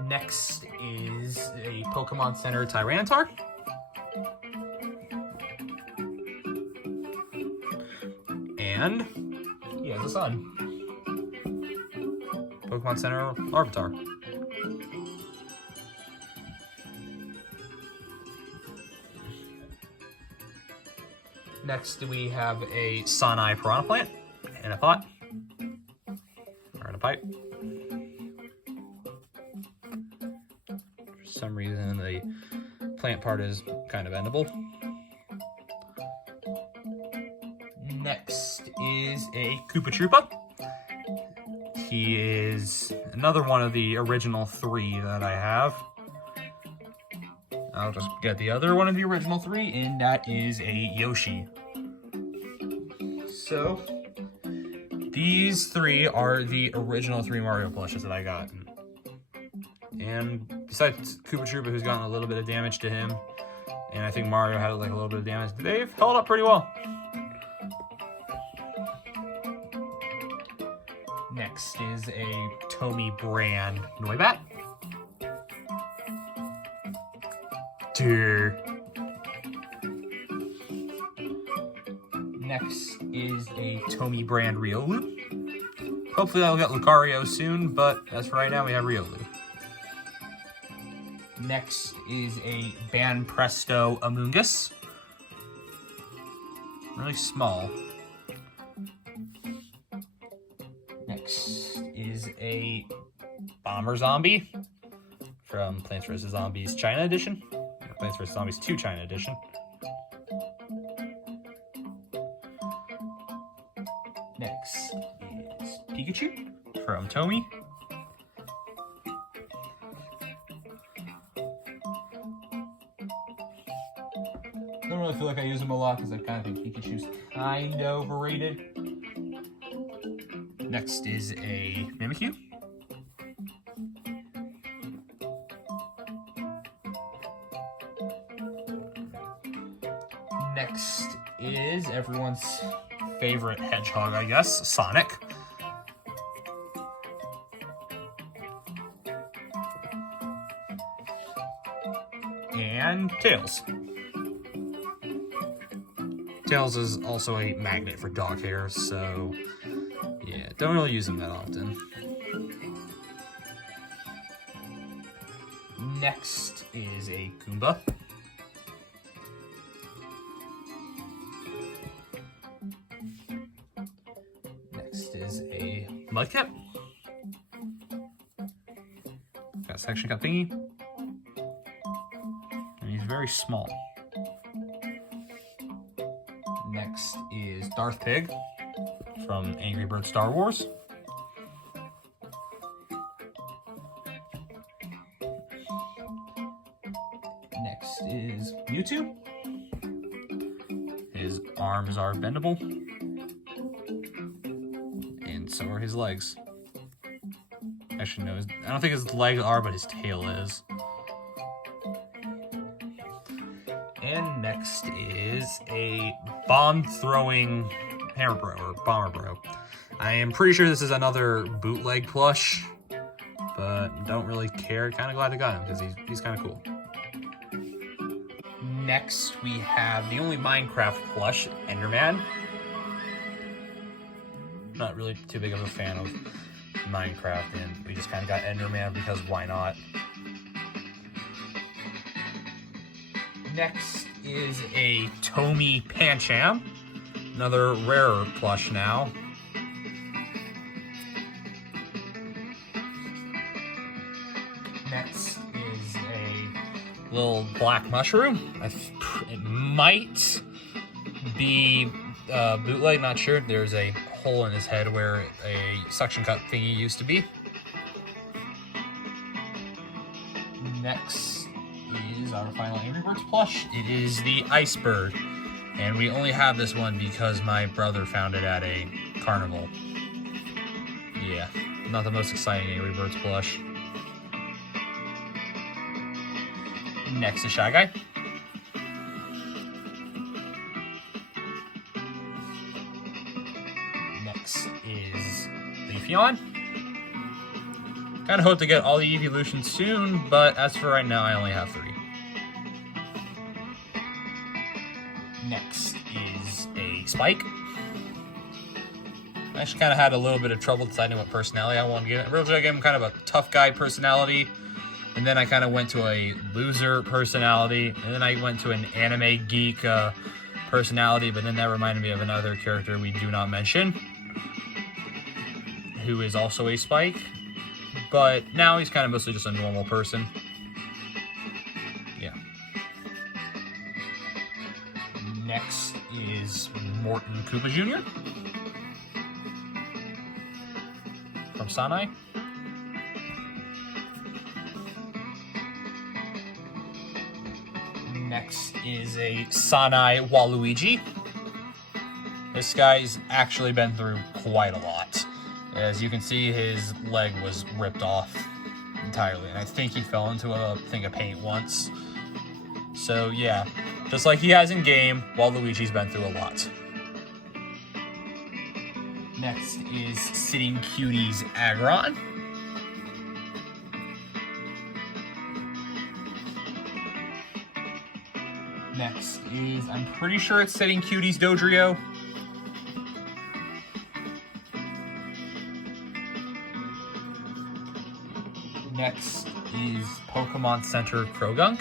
Next is a Pokemon Center Tyranitar. And he has a son. Pokemon Center Larvitar. Next we have a Sanai Piranha Plant in a pot. Or in a pipe. For some reason the plant part is kind of endable. Next is a Koopa Troopa. He is another one of the original 3 that I have. I'll just get the other one of the original 3, and that is a Yoshi. So, these 3 are the original 3 Mario plushes that I got. And besides Koopa Troopa, who's gotten a little bit of damage to him, and I think Mario had like a little bit of damage, they've held up pretty well. Next is a Tomy brand Noibat. Next is a Tomy brand Riolu. Hopefully I'll get Lucario soon, but as for right now, we have Riolu. Next is a Ban Presto Amoonguss. Really small. Next is a Bomber Zombie from Plants vs. Zombies China Edition. Or Plants vs. Zombies 2 China Edition. Next is Pikachu from Tomy. Don't really really feel like I use him a lot because I kind of think Pikachu's kind of overrated. Next is a Mimikyu. Next is everyone's favorite hedgehog, I guess, Sonic. And Tails. Tails is also a magnet for dog hair, so yeah, don't really use them that often. Next is a Goomba. Next is a Mudkip. Got a section cut thingy. And he's very small. Next is Darth Pig from Angry Birds Star Wars. Next is Mewtwo. His arms are bendable. And so are his legs. Actually, no, I don't think his legs are, but his tail is. And next is a bomb-throwing Hammer Bro, or Bomber Bro. I am pretty sure this is another bootleg plush, but don't really care. Kind of glad I got him, because he's kind of cool. Next, we have the only Minecraft plush, Enderman. Not really too big of a fan of Minecraft, and we just kind of got Enderman because why not? Next is a Tomy Pancham, another rarer plush now. Next is a little black mushroom. It might be bootleg, not sure. There's a hole in his head where a suction cup thingy used to be. Next is our final Angry Birds plush. It is the Iceberg, and we only have this one because my brother found it at a carnival. Yeah, not the most exciting Angry Birds plush. Next is Shy Guy. Next is Leafeon. Kind of hope to get all the evolutions soon, but as for right now, I only have 3. Next is a Spike. I actually kind of had a little bit of trouble deciding what personality I wanted to give him. Originally, I gave him kind of a tough guy personality, and then I kind of went to a loser personality, and then I went to an anime geek personality, but then that reminded me of another character we do not mention, who is also a Spike. But now he's kind of mostly just a normal person. Yeah. Next is Morton Koopa Jr. from Sanai. Next is a Sanai Waluigi. This guy's actually been through quite a lot. As you can see, his leg was ripped off entirely, and I think he fell into a thing of paint once. So yeah, just like he has in game, Waluigi's been through a lot. Next is Sitting Cuties Aggron. Next is, I'm pretty sure it's Sitting Cuties Dodrio. Next is Pokemon Center Krogunk.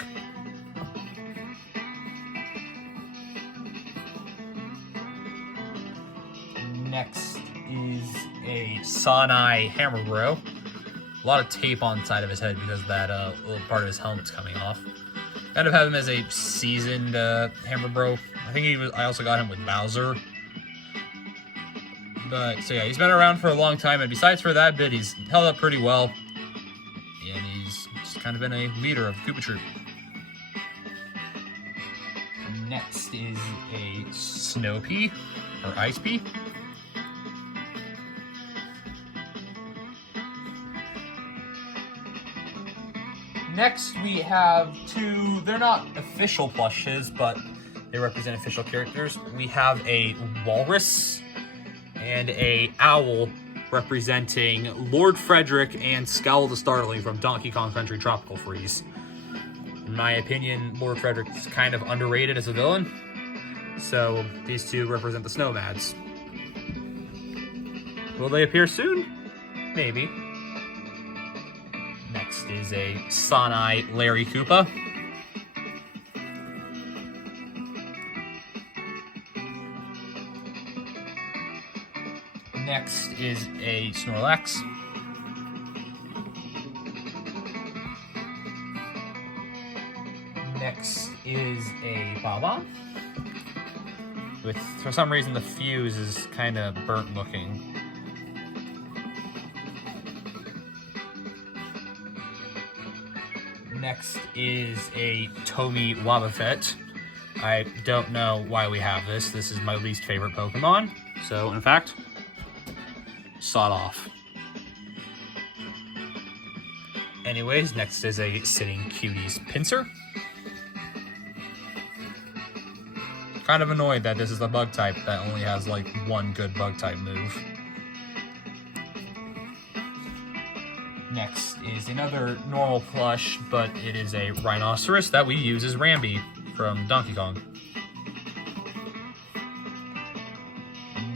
Next is a Sanai Hammer Bro. A lot of tape on the side of his head because that little part of his helmet's coming off. Kind of have him as a seasoned Hammer Bro. I think I also got him with Bowser. But so yeah, he's been around for a long time, and besides for that bit, he's held up pretty well. And he's just kind of been a leader of Koopa Troop. Next Next is a snow pea, or ice pea. Next we have two, they're not official plushes, but they represent official characters. We have a walrus and a owl representing Lord Frederick and Scowl the Starling from Donkey Kong Country Tropical Freeze. In my opinion, Lord Frederick is kind of underrated as a villain, so these two represent the Snowmads. Will they appear soon? Maybe. Next is a Sonai Larry Koopa. Next is a Snorlax. Next is a Bob-omb. For some reason, the fuse is kind of burnt looking. Next is a Tomy Wobbuffet. I don't know why we have this. This is my least favorite Pokemon. So, in fact, sawed off. Anyways, next is a Sitting Cuties Pinsir. Kind of annoyed that this is a bug type that only has like one good bug type move. Next is another normal plush, but it is a rhinoceros that we use as Rambi from Donkey Kong.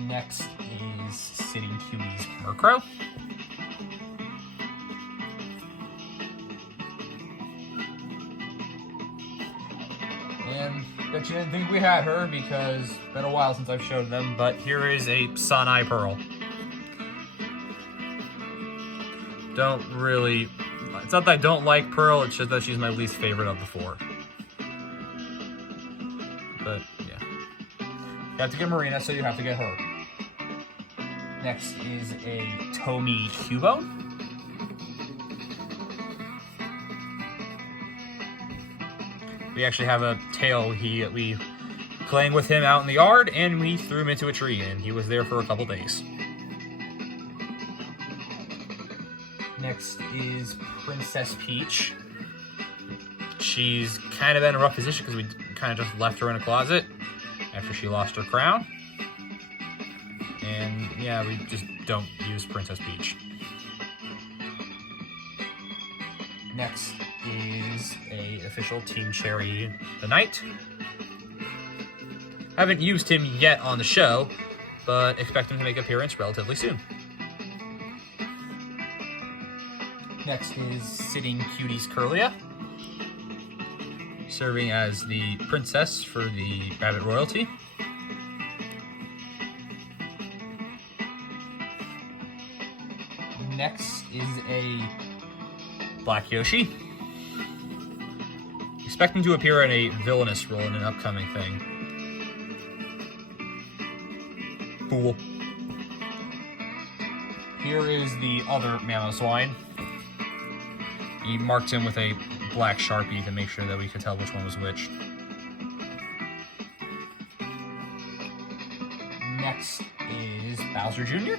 Next is Sitting Cuties Murkrow. And bet you didn't think we had her because it's been a while since I've showed them, but here is a Sonai Pearl. Don't really, it's not that I don't like Pearl, it's just that she's my least favorite of the four. But, yeah. You have to get Marina, so you have to get her. Next is a Tomy Cubone. We actually have a tail. We playing with him out in the yard, and we threw him into a tree, and he was there for a couple days. Next is Princess Peach. She's kind of in a rough position because we kind of just left her in a closet after she lost her crown. And yeah, we just don't use Princess Peach. Next is a official Team Cherry the Knight. Haven't used him yet on the show, but expect him to make an appearance relatively soon. Next is Sitting Cuties Curlia, serving as the princess for the Rabbit royalty. Next is a Black Yoshi. Expect him to appear in a villainous role in an upcoming thing. Cool. Here is the other Mamoswine. He marked him with a black Sharpie to make sure that we could tell which one was which. Next is Bowser Jr.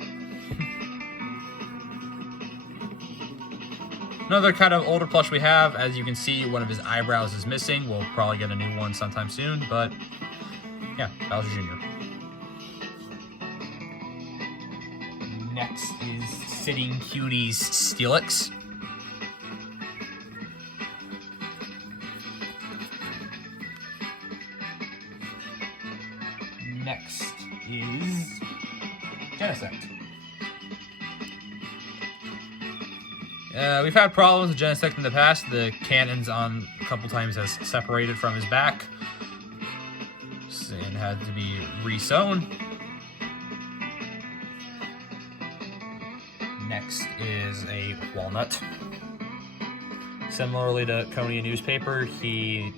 Another kind of older plush we have. As you can see, one of his eyebrows is missing. We'll probably get a new one sometime soon, but yeah, Bowser Jr. Next is Sitting Cuties Steelix. Next is Genesect. We've had problems with Genesect in the past. The cannons on a couple times has separated from his back and had to be re-sewn. Next is a Walnut. Similarly to Coney Newspaper, the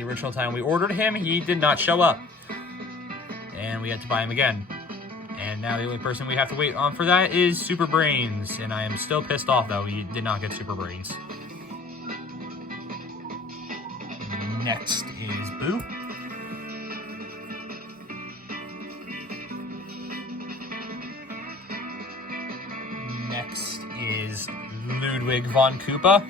original time we ordered him, he did not show up. And we had to buy him again. And now the only person we have to wait on for that is Super Brains. And I am still pissed off that we did not get Super Brains. Next is Boo. Next is Ludwig von Koopa.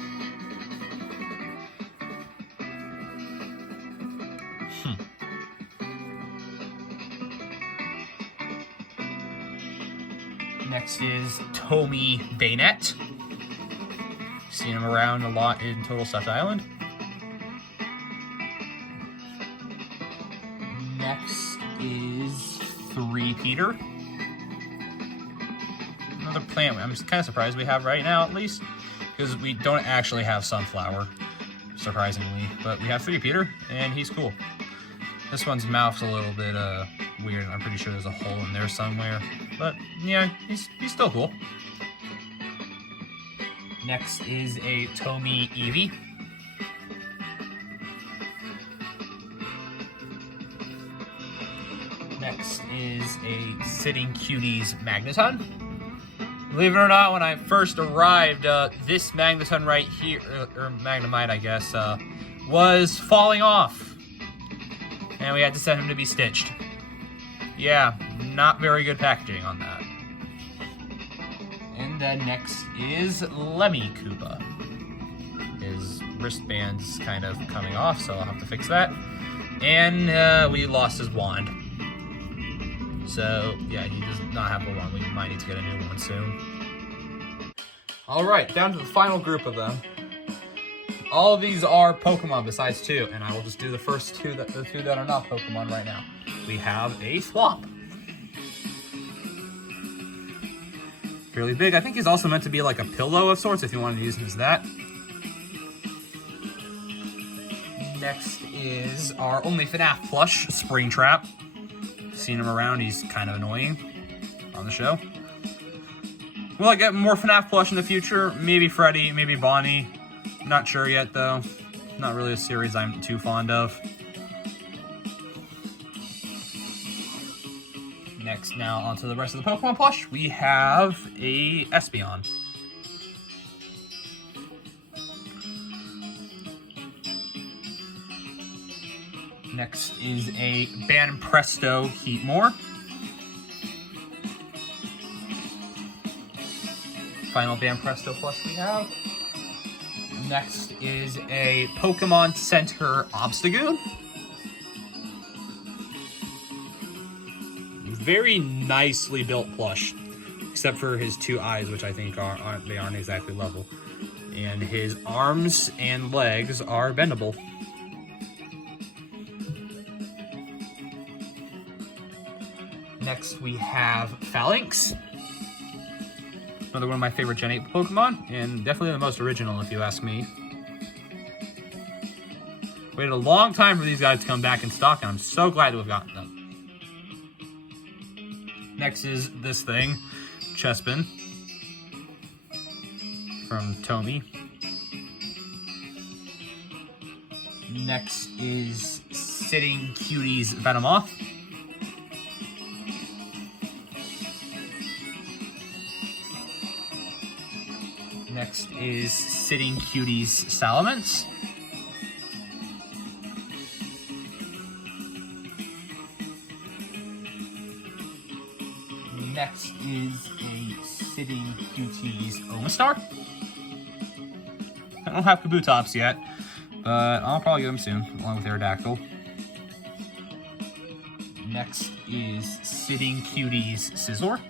Next is Tommy Bayonet. Seen him around a lot in Total Stuffed Island. Next is 3 Peter. Another plant I'm just kind of surprised we have right now, at least, because we don't actually have Sunflower, surprisingly. But we have 3 Peter, and he's cool. This one's mouth's a little bit weird. I'm pretty sure there's a hole in there somewhere. But yeah, he's still cool. Next is a Tommy Eevee. Next is a Sitting Cuties Magneton. Believe it or not, when I first arrived, this Magneton right here, or Magnemite I guess, was falling off. And we had to send him to be stitched. Yeah, not very good packaging on that. And then next is Lemmy Koopa. His wristband's kind of coming off, so I'll have to fix that. And we lost his wand. So, yeah, he does not have a wand. We might need to get a new one soon. Alright, down to the final group of them. All of these are Pokemon besides 2, and I will just do the first 2, the 2 that are not Pokemon right now. We have a Thwomp. Fairly big. I think he's also meant to be like a pillow of sorts if you wanted to use him as that. Next is our only FNAF plush, Springtrap. Seen him around, he's kind of annoying on the show. Will I get more FNAF plush in the future? Maybe Freddy, maybe Bonnie. Not sure yet though. Not really a series I'm too fond of. Next, now onto the rest of the Pokemon plush. We have a Espeon. Next is a Banpresto Heatmore. Final Banpresto plush we have. Next is a Pokemon Center Obstagoon. Very nicely built plush, except for his 2 eyes, which I think aren't exactly level. And his arms and legs are bendable. Next we have Phalanx. Another one of my favorite Gen 8 Pokemon, and definitely the most original if you ask me. Waited a long time for these guys to come back in stock, and I'm so glad to have gotten them. Next is this thing, Chespin, from Tommy. Next is Sitting Cuties Venomoth. Next is Sitting Cuties Salamence. Next is a Sitting Cuties Omastar. I don't have Kabutops yet, but I'll probably get them soon, along with Aerodactyl. Next is Sitting Cuties Scizor.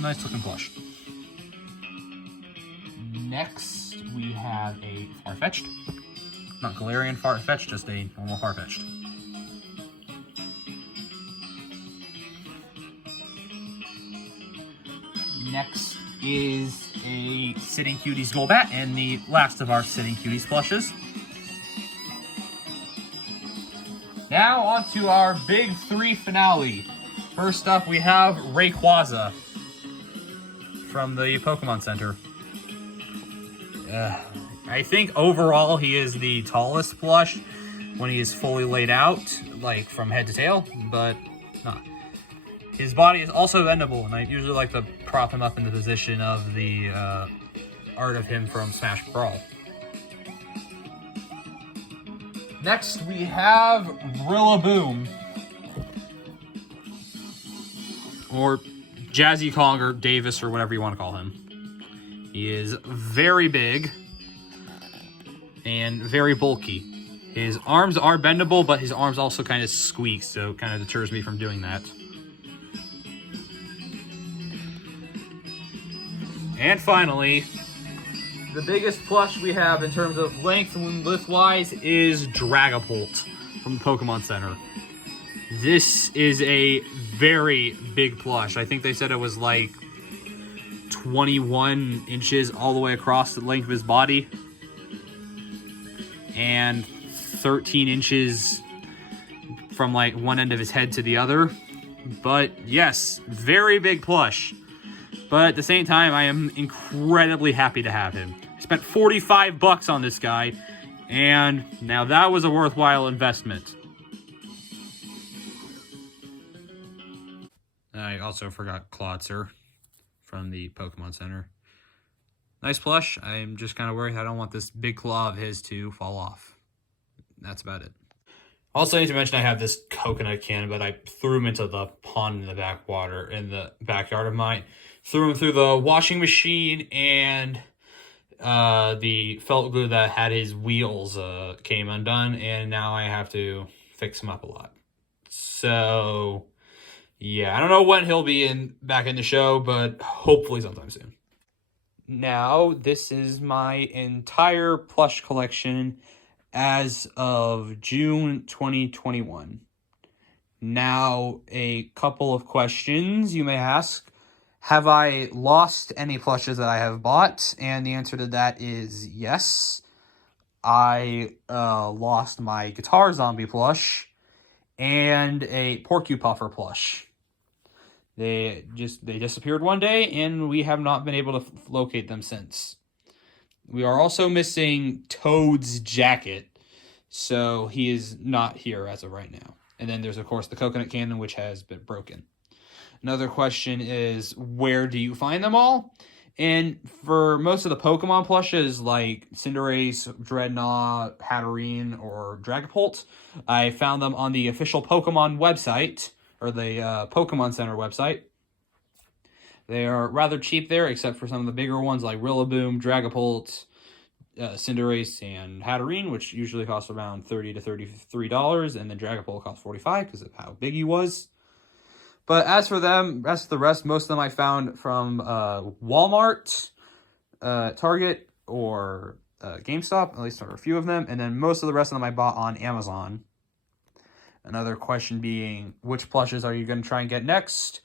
Nice looking plush. Next, we have a Farfetch'd. Not Galarian Farfetch'd, just a normal Farfetch'd. Next is a Sitting Cuties Golbat, and the last of our Sitting Cuties plushes. Now on to our big 3 finale. First up, we have Rayquaza from the Pokemon Center. I think overall he is the tallest plush when he is fully laid out, like from head to tail, but not. His body is also bendable, and I usually like to prop him up in the position of the art of him from Smash Brawl. Next, we have Rillaboom. Or Jazzy Kong or Davis or whatever you want to call him. He is very big and very bulky. His arms are bendable, but his arms also kind of squeak, so it kind of deters me from doing that. And finally, the biggest plush we have in terms of length and width-wise is Dragapult from the Pokemon Center. This is a very big plush. I think they said it was like 21 inches all the way across the length of his body. And 13 inches from like one end of his head to the other. But yes, very big plush. But at the same time, I am incredibly happy to have him. I spent $45 on this guy, and now that was a worthwhile investment. I also forgot Clawitzer from the Pokemon Center. Nice plush. I'm just kind of worried I don't want this big claw of his to fall off. That's about it. Also, I need to mention I have this coconut can, but I threw him into the pond in the backwater in the backyard of mine. Threw him through the washing machine, and the felt glue that had his wheels came undone, and now I have to fix him up a lot. So, yeah, I don't know when he'll be back in the show, but hopefully sometime soon. Now, this is my entire plush collection as of June 2021. Now, a couple of questions you may ask. Have I lost any plushes that I have bought? And the answer to that is yes. I lost my Guitar Zombie plush and a Porcupuffer plush. They disappeared one day, and we have not been able to locate them since. We are also missing Toad's jacket, so he is not here as of right now. And then there's, of course, the coconut cannon, which has been broken. Another question is, where do you find them all? And for most of the Pokemon plushes, like Cinderace, Dreadnought, Hatterene, or Dragapult, I found them on the official Pokemon website, or the Pokemon Center website. They are rather cheap there, except for some of the bigger ones like Rillaboom, Dragapult, Cinderace, and Hatterene, which usually cost around $30 to $33, and then Dragapult cost $45 because of how big he was. But as for them, most of them I found from Walmart, Target, or GameStop, at least for a few of them. And then most of the rest of them I bought on Amazon. Another question being, which plushes are you going to try and get next?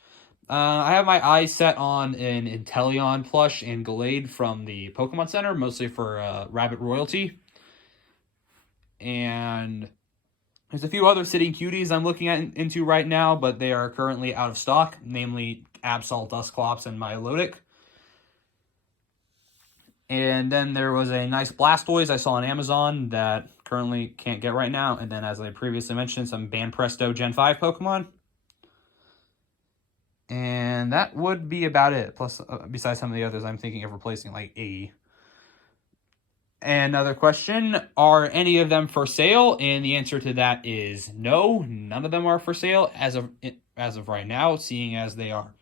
I have my eyes set on an Inteleon plush and Gallade from the Pokemon Center, mostly for Rabbit Royalty. And there's a few other sitting cuties I'm looking into right now, but they are currently out of stock, namely Absol, Dusclops, and Milotic. And then there was a nice Blastoise I saw on Amazon that currently can't get right now. And then, as I previously mentioned, some Banpresto Gen 5 Pokemon. And that would be about it. Plus, besides some of the others, I'm thinking of replacing like A. Another question, are any of them for sale? And the answer to that is no, none of them are for sale as of right now, seeing as they are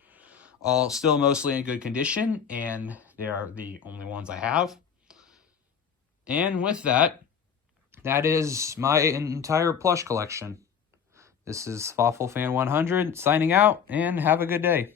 all still mostly in good condition, and they are the only ones I have. And with that, that is my entire plush collection. This is Fawfulfan100 signing out, and have a good day.